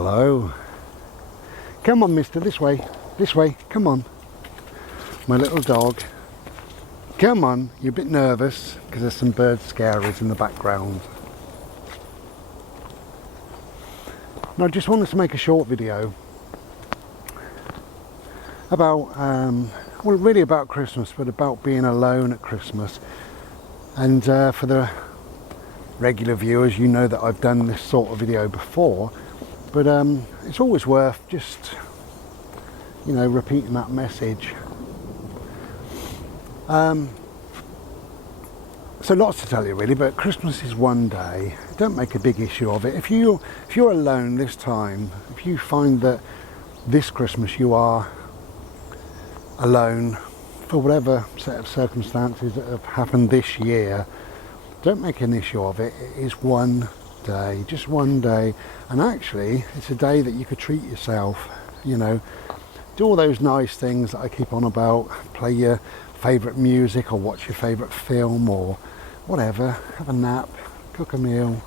Hello. Come on, mister, this way. This way, come on. My little dog. Come on, you're a bit nervous because there's some bird scaries in the background. And I just wanted to make a short video about, well, really about Christmas, but about being alone at Christmas. And for the regular viewers, you know that I've done this sort of video before, but it's always worth just, you know, repeating that message. So lots to tell you really, but Christmas is one day. Don't make a big issue of it. If you're alone this time, if you find that this Christmas you are alone for whatever set of circumstances that have happened this year, don't make an issue of it. It is one day, just one day, and actually it's a day that you could treat yourself, you know, do all those nice things that I keep on about, play your favourite music or watch your favourite film or whatever, have a nap, cook a meal,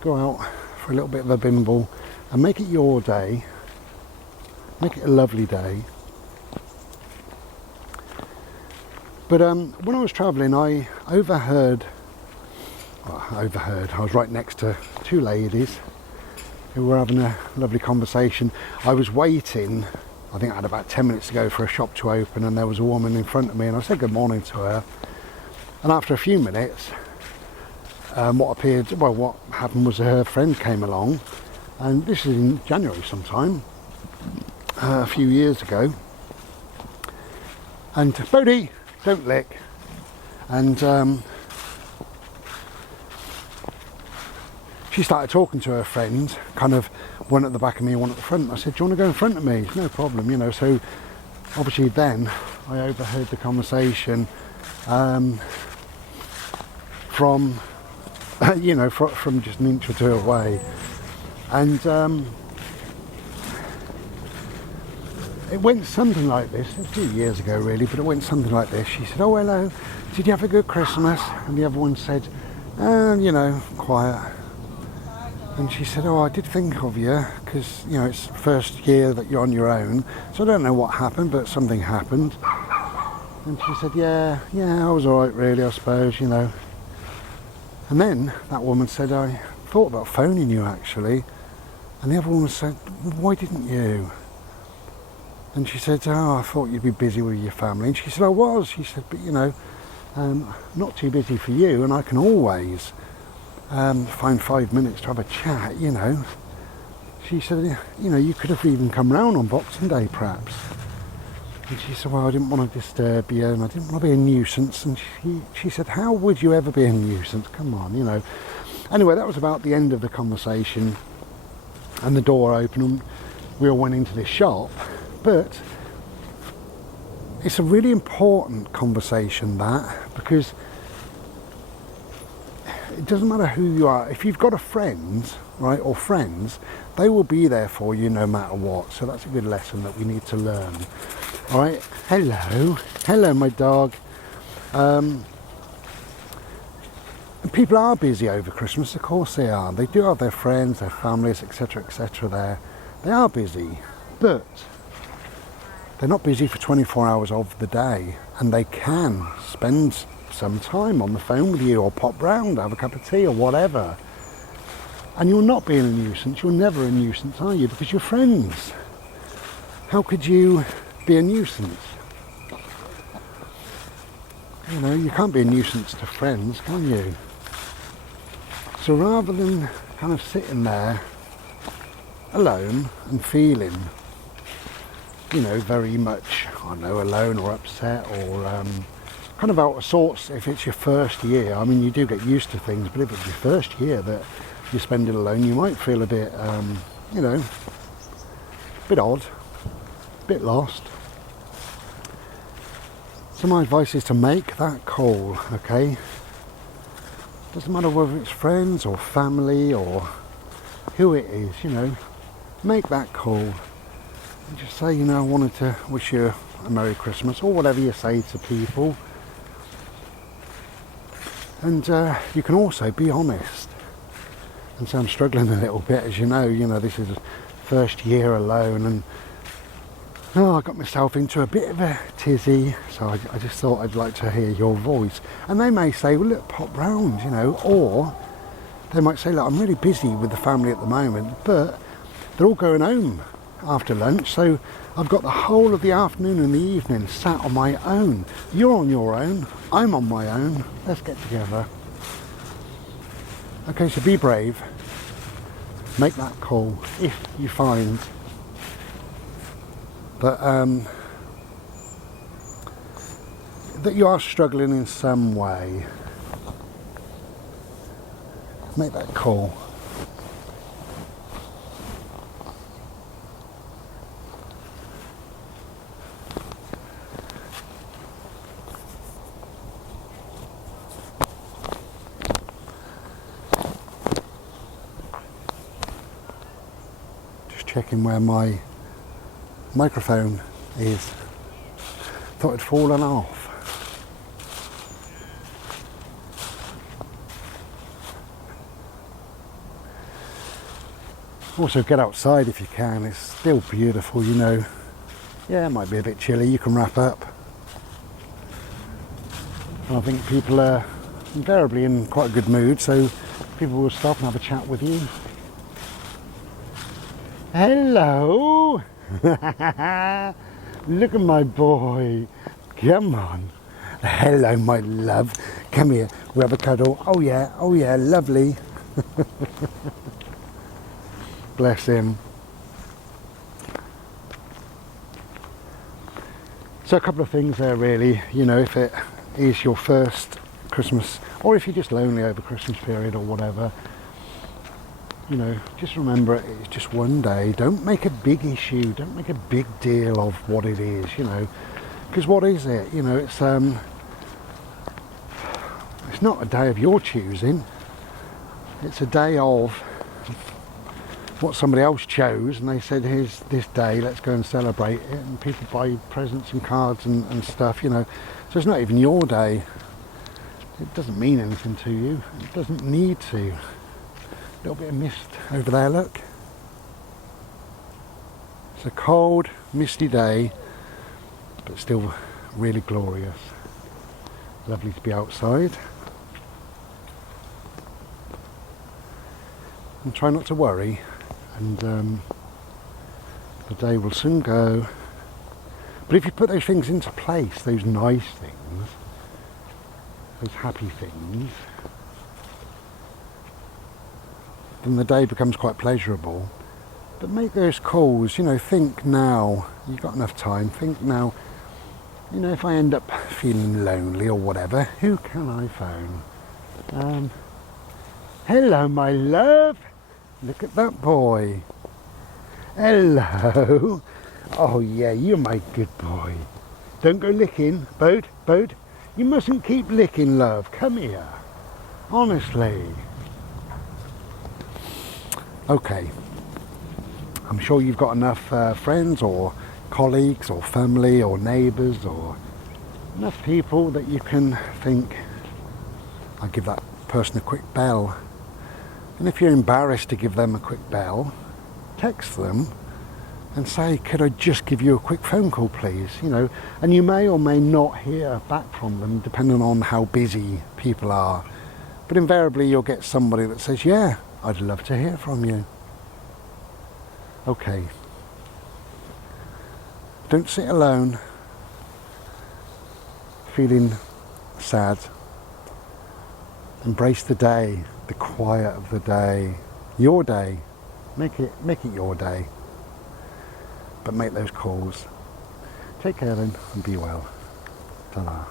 go out for a little bit of a bimble and make it your day, make it a lovely day. But when I was travelling, I overheard, I was right next to two ladies who were having a lovely conversation. I was waiting, I think I had about 10 minutes to go for a shop to open, and there was a woman in front of me, and I said good morning to her. And after a few minutes, what happened was her friend came along, and this is in January sometime, a few years ago. And Bodhi, don't lick. And she started talking to her friend, kind of one at the back of me, one at the front. I said, do you want to go in front of me? It's no problem, you know. So obviously then I overheard the conversation from, you know, from just an inch or two away. And it went something like this, a few years ago really, but it went something like this. She said, oh hello, did you have a good Christmas? And the other one said, you know, quiet. And she said, oh, I did think of you, because, you know, it's the first year that you're on your own, so I don't know what happened, but something happened. And she said, yeah, I was alright really, I suppose, you know. And then that woman said, I thought about phoning you actually. And the other woman said, why didn't you? And she said, oh, I thought you'd be busy with your family. And she said, I was. She said, but you know, not too busy for you, and I can always find 5 minutes to have a chat, you know. She said, you know, you could have even come round on Boxing Day perhaps. And she said, well, I didn't want to disturb you and I didn't want to be a nuisance. And she said, how would you ever be a nuisance? Come on, you know. Anyway, that was about the end of the conversation, and the door opened and we all went into this shop. But it's a really important conversation, that, because it doesn't matter who you are. If you've got a friend, right, or friends, they will be there for you no matter what. So that's a good lesson that we need to learn. All right, hello my dog. People are busy over Christmas, of course they are. They do have their friends, their families, etc, there. They are busy, but they're not busy for 24 hours of the day, and they can spend some time on the phone with you, or pop round, have a cup of tea or whatever. And you're not being a nuisance. You're never a nuisance, are you? Because you're friends. How could you be a nuisance? You know, you can't be a nuisance to friends, can you? So rather than kind of sitting there alone and feeling, you know, very much, I don't know, alone or upset or kind of out of sorts if it's your first year. I mean, you do get used to things, but if it's your first year that you spend it alone, you might feel a bit, you know, a bit odd, a bit lost. So my advice is to make that call, okay? Doesn't matter whether it's friends or family or who it is, you know, make that call. And just say, you know, I wanted to wish you a Merry Christmas, or whatever you say to people. And you can also be honest. And so I'm struggling a little bit, as you know, this is the first year alone, and I got myself into a bit of a tizzy, so I just thought I'd like to hear your voice. And they may say, well, look, pop round, or they might say, look, I'm really busy with the family at the moment, but they're all going home after lunch, so I've got the whole of the afternoon and the evening sat on my own. You're on your own, I'm on my own, let's get together. Okay, so be brave, make that call if you find that that you are struggling in some way. Make that call. Just checking where my microphone is. Thought it'd fallen off. Also, get outside if you can. It's still beautiful, Yeah, it might be a bit chilly. You can wrap up. I think people are invariably in quite a good mood, so people will stop and have a chat with you. Hello! Look at my boy. Come on. Hello, my love. Come here. We have a cuddle. Oh yeah, lovely. Bless him. So a couple of things there really, if it is your first Christmas, or if you're just lonely over Christmas period or whatever, just remember it's just one day. Don't make a big issue, don't make a big deal of what it is, because what is it? It's not a day of your choosing, it's a day of what somebody else chose, and they said, here's this day, let's go and celebrate it, and people buy presents and cards and stuff, so it's not even your day. It doesn't mean anything to you, it doesn't need to. A little bit of mist over there, look. It's a cold, misty day, but still really glorious. Lovely to be outside. And try not to worry, and the day will soon go. But if you put those things into place, those nice things, those happy things, then the day becomes quite pleasurable. But make those calls, think now, you've got enough time, think now, if I end up feeling lonely or whatever, who can I phone? Hello, my love. Look at that boy. Hello. Oh yeah, you're my good boy. Don't go licking. Boat. You mustn't keep licking, love. Come here. Honestly. Okay. I'm sure you've got enough friends or colleagues or family or neighbours or enough people that you can think, I'll give that person a quick bell. And if you're embarrassed to give them a quick bell, text them and say, could I just give you a quick phone call, please? And you may or may not hear back from them, depending on how busy people are. But invariably you'll get somebody that says, yeah, I'd love to hear from you. Okay. Don't sit alone, feeling sad. Embrace the day, the quiet of the day, your day. Make it your day. But make those calls. Take care then and be well. Ta-ra.